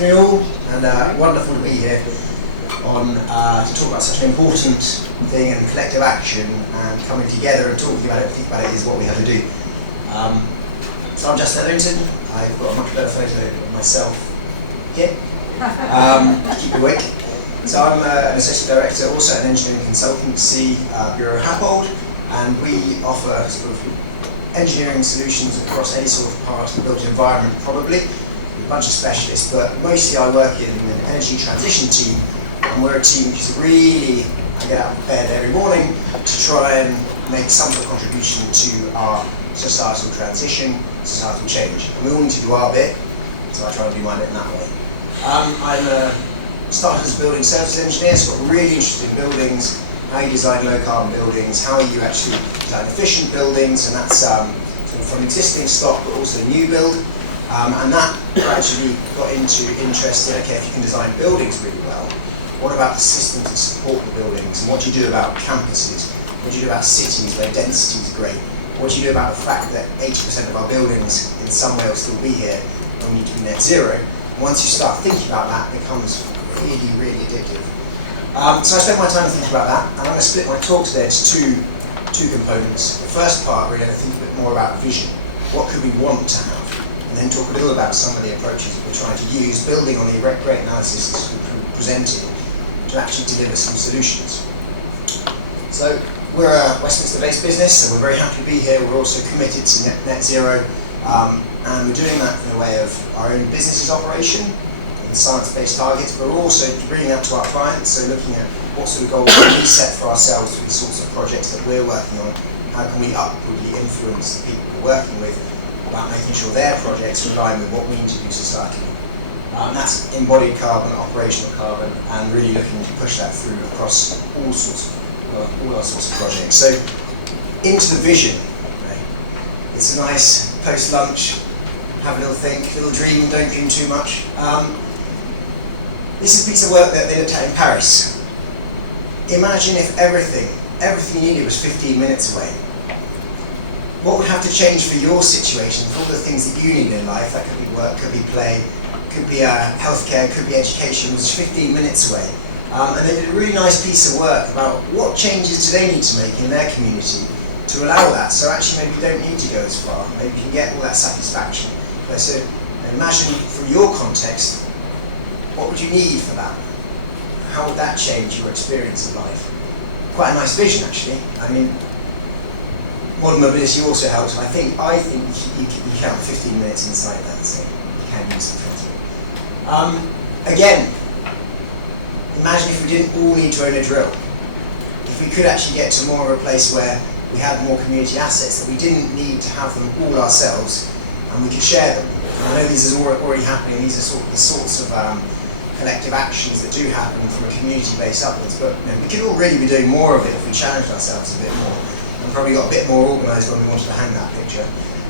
afternoon all, and wonderful to be here on to talk about such an important thing and collective action and coming together and talking about it, think about it is what we have to do. So I'm just Etherington. I've got a much better photo of myself here to keep you awake. So I'm an associate director, also at an engineering consultancy, Bureau Happold, and we offer sort of engineering solutions across any sort of part of the built environment, probably. A bunch of specialists, but mostly I work in an energy transition team, and we're a team which is really, I get out of bed every morning to try and make some sort of contribution to our societal transition, societal change. And we all need to do our bit, so I try to do my bit in that way. I'm started as a building services engineer, so I'm really interested in buildings, how you design low carbon buildings, how you actually design efficient buildings, and that's sort of from existing stock but also new build. And that gradually got into interest in, okay, if you can design buildings really well, what about the systems that support the buildings? And what do you do about campuses? What do you do about cities where density is great? What do you do about the fact that 80% of our buildings in some way will still be here and we need to be net zero? And once you start thinking about that, it becomes really, really addictive. So I spent my time thinking about that, and I'm going to split my talk today into two components. The first part, we're going to think a bit more about vision. What could we want to have? And then talk a little about some of the approaches that we're trying to use, building on the great analysis that's presented, to actually deliver some solutions. So we're a Westminster-based business, so we're very happy to be here. We're also committed to net zero, and we're doing that in a way of our own business's operation, and science-based targets, but we're also bringing that to our clients, so looking at what sort of goals we set for ourselves for the sorts of projects that we're working on. How can we upwardly influence the people we're working with about making sure their projects align with what we need to do societally. That's embodied carbon, operational carbon, and really looking to push that through across all our sorts of projects. So, into the vision. Right? It's a nice post-lunch, have a little think, a little dream, don't dream too much. This is a piece of work that they looked at in Paris. Imagine if everything you needed was 15 minutes away. What would have to change for your situation, for all the things that you need in life? That could be work, could be play, could be healthcare, could be education, was 15 minutes away. And they did a really nice piece of work about what changes do they need to make in their community to allow that. So actually maybe you don't need to go as far, maybe you can get all that satisfaction. So imagine from your context, what would you need for that? How would that change your experience of life? Quite a nice vision actually. I mean, modern mobility also helps. I think you count 15 minutes inside that, so you can use some filter. Again, imagine if we didn't all need to own a drill. If we could actually get to more of a place where we had more community assets, that we didn't need to have them all ourselves, and we could share them. And I know these are already happening. These are the sorts of collective actions that do happen from a community base upwards. But we could all really be doing more of it if we challenged ourselves a bit more. Probably got a bit more organised when we wanted to hang that picture.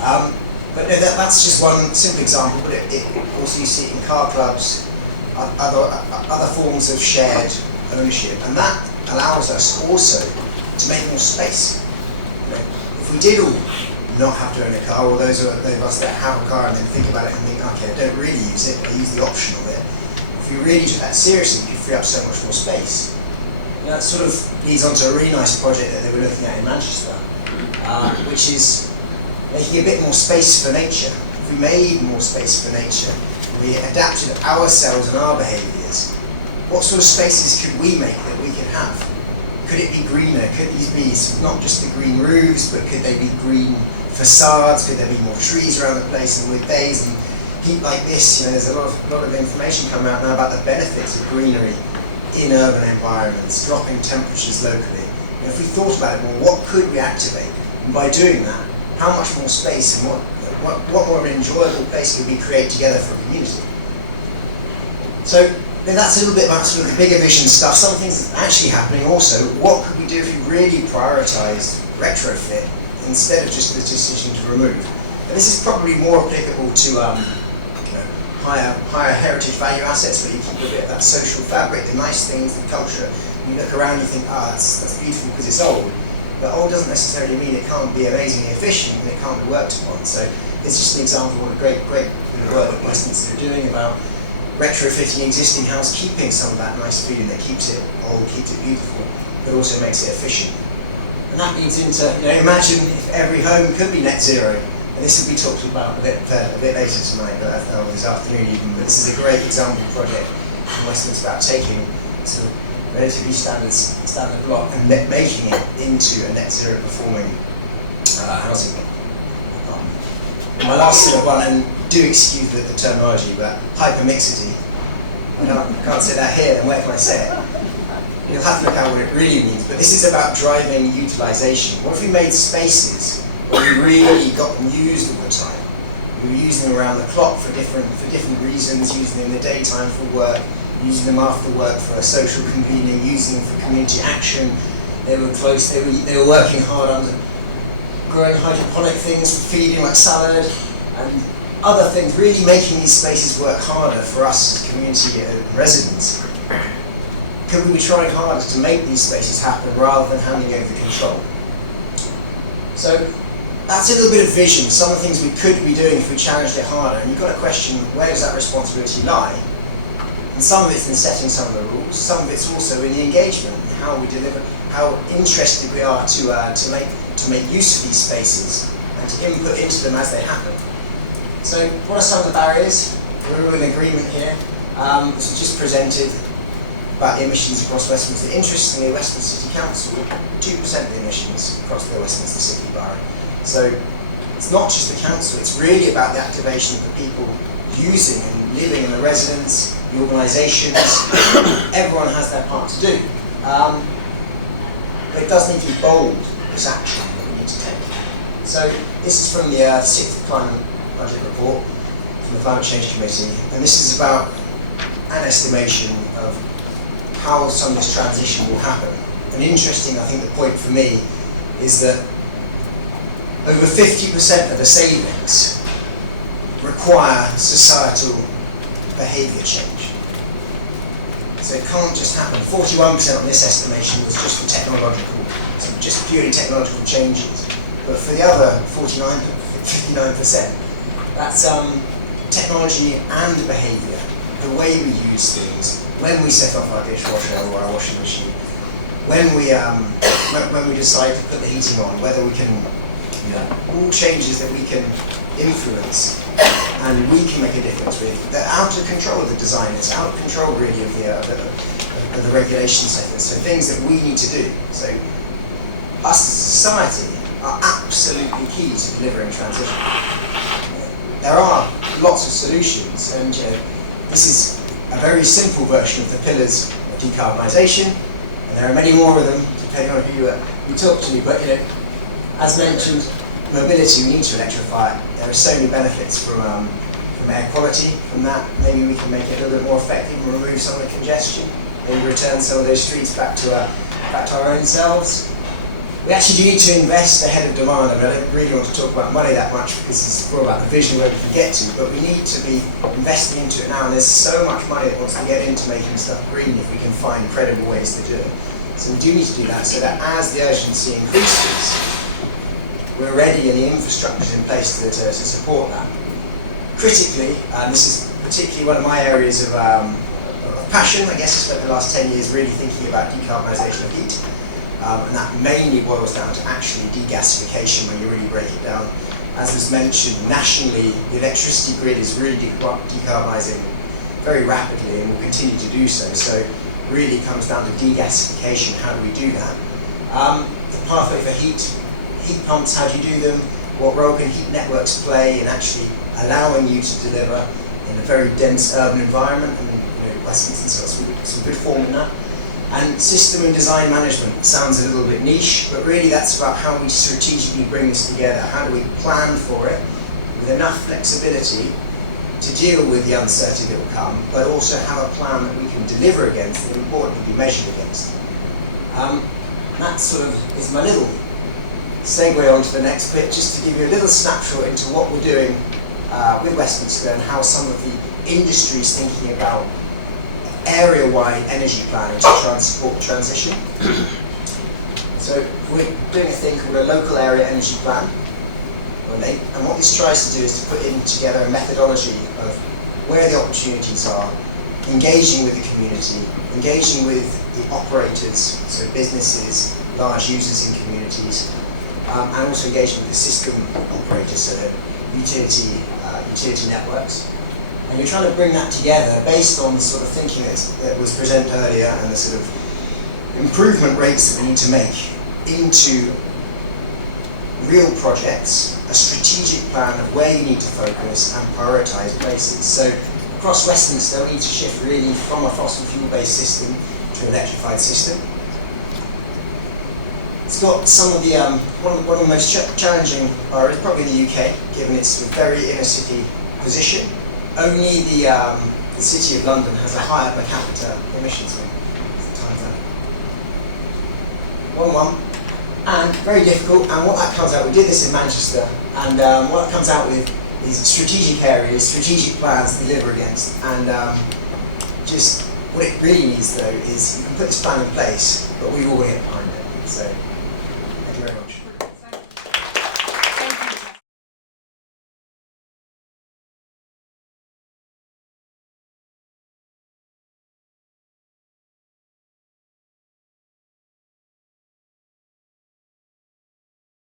But no, that's just one simple example, but it also you see it in car clubs, other forms of shared ownership, and that allows us also to make more space. If we did all not have to own a car, or those of us that have a car and then think about it and think, okay, I don't really use it, I use the optional bit. If we really took that seriously, we could free up so much more space. That sort of leads on to a really nice project that they were looking at in Manchester, which is making a bit more space for nature. If we made more space for nature, we adapted ourselves and our behaviours, what sort of spaces could we make that we could have? Could it be greener? Could these be not just the green roofs, but could they be green facades? Could there be more trees around the place? And with days and heat like this, there's a lot of information coming out now about the benefits of greenery in urban environments, dropping temperatures locally. If we thought about it more, what could we activate? And by doing that, how much more space and what more of an enjoyable place could we create together for a community? So that's a little bit about sort of the bigger vision stuff. Some things that's actually happening also. What could we do if we really prioritised retrofit instead of just the decision to remove? And this is probably more applicable to higher heritage value assets where you keep a bit of that social fabric, the nice things, the culture. You look around and you think, that's beautiful because it's old. But old doesn't necessarily mean it can't be amazingly efficient and it can't be worked upon. So it's just an example of what a great bit of work that Westminster are doing about retrofitting the existing house, keeping some of that nice feeling that keeps it old, keeps it beautiful, but also makes it efficient. And that leads into, imagine if every home could be net zero. And this will be talked about a bit later tonight, or this afternoon even, but this is a great example project in Westminster about taking sort of relatively standard block and making it into a net zero performing housing. My last sort of one, and do excuse the terminology, but hypermixity. I can't say that here, then where can I say it? You'll have to look at what it really means, but this is about driving utilisation. What if we made spaces where we really got them used all the time? We were using them around the clock for different reasons, using them in the daytime for work, using them after work for social convening, using them for community action. They were close, they were working hard on growing hydroponic things, feeding like salad, and other things, really making these spaces work harder for us as community residents. Could we be trying harder to make these spaces happen rather than handing over the control? So that's a little bit of vision, some of the things we could be doing if we challenged it harder, and you've got to question, where does that responsibility lie? And some of it's in setting some of the rules, some of it's also in the engagement, how we deliver, how interested we are to make use of these spaces and to input into them as they happen. So what are some of the barriers? We're all in agreement here. This was just presented about the emissions across Westminster. Interestingly, Westminster City Council, 2% of the emissions across the Westminster City Borough. So it's not just the council, it's really about the activation of the people using and living in the residents, the organisations. Everyone has their part to do. But it does need to be bold, this action that we need to take. So this is from the 6th Climate Budget Report from the Climate Change Committee, and this is about an estimation of how some of this transition will happen. And interesting, I think the point for me is that over 50% of the savings require societal behaviour change. So it can't just happen. 41% on this estimation was just for technological, so just purely technological changes. But for the other 59%, that's technology and behaviour, the way we use things, when we set off our dishwasher or our washing machine, when we decide to put the heating on, whether we can, all changes that we can influence and we can make a difference with. They're out of control of the designers, out of control really of the regulation settings, so things that we need to do. So us as a society are absolutely key to delivering transition. There are lots of solutions, and this is a very simple version of the pillars of decarbonisation, and there are many more of them depending on who you talk to, but as mentioned, mobility, we need to electrify it. There are so many benefits from air quality, from that. Maybe we can make it a little bit more effective and remove some of the congestion, maybe return some of those streets back to our own selves. We actually do need to invest ahead of demand. I mean, I don't really want to talk about money that much because it's more about the vision where we can get to, but we need to be investing into it now, and there's so much money that wants to get into making stuff green if we can find credible ways to do it. So we do need to do that so that as the urgency increases, we're ready and the infrastructure is in place to support that. Critically, and this is particularly one of my areas of passion, I guess I spent the last 10 years really thinking about decarbonisation of heat. And that mainly boils down to actually degasification when you really break it down. As was mentioned, nationally, the electricity grid is really decarbonising very rapidly and will continue to do so. So it really comes down to degasification. How do we do that? The pathway for heat pumps, how do you do them? What role can heat networks play in actually allowing you to deliver in a very dense urban environment? And Westminster's got some good form in that. And system and design management sounds a little bit niche, but really that's about how we strategically bring this together. How do we plan for it with enough flexibility to deal with the uncertainty that will come, but also have a plan that we can deliver against and importantly be measured against. That sort of is my little segue onto the next bit, just to give you a little snapshot into what we're doing with Westminster and how some of the industry is thinking about area-wide energy planning to try and support the transition. So we're doing a thing called a local area energy plan, and what this tries to do is to put in together a methodology of where the opportunities are, engaging with the community, engaging with the operators, so businesses, large users in communities, and also engaging with the system operators, so the utility networks. And you're trying to bring that together based on the sort of thinking that was presented earlier and the sort of improvement rates that we need to make into real projects, a strategic plan of where you need to focus and prioritise places. So across Westminster, we need to shift really from a fossil fuel-based system to an electrified system. It's got some of the one of the most challenging boroughs, probably in the UK, given its very inner city position. Only the City of London has a higher per capita emissions rate. One, and very difficult. And what that comes out, we did this in Manchester, and what that comes out with is strategic areas, strategic plans to deliver against, and just what it really needs though is you can put this plan in place, but we all get behind it. So.